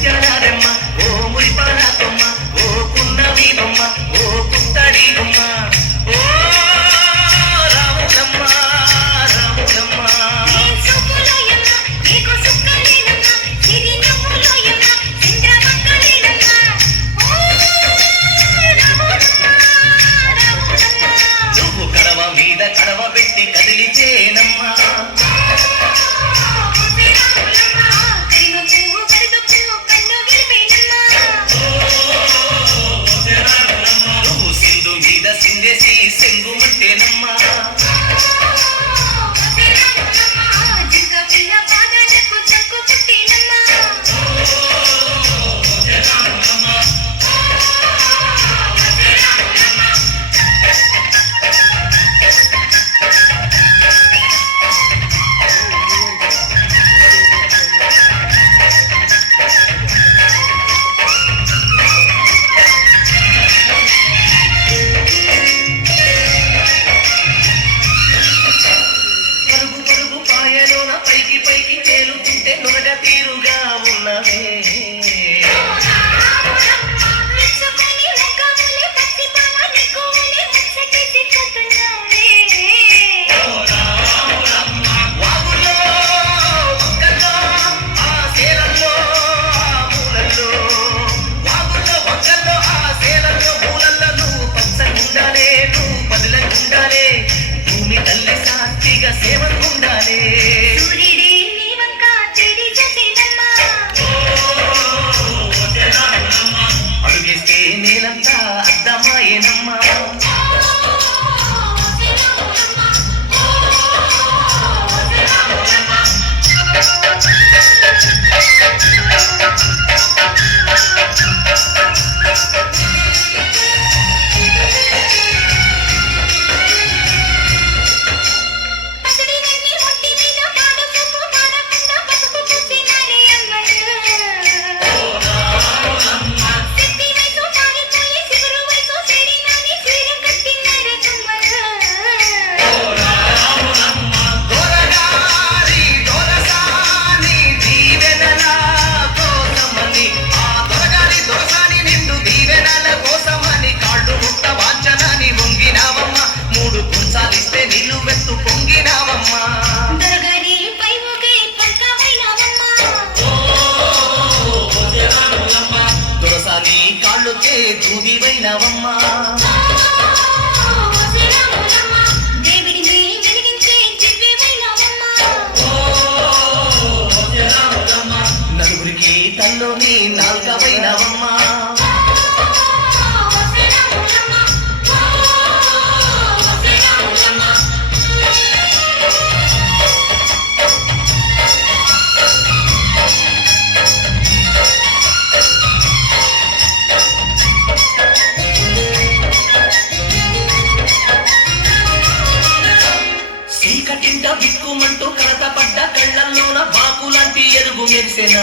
ఓ మురిపరాతమ్మ ఓ కున్న వీరమ్మ ఓ కుత్తడి అమ్మ నలుగురికి తల్లోని నాల్గవైనవమ్మా మెరిసెనా?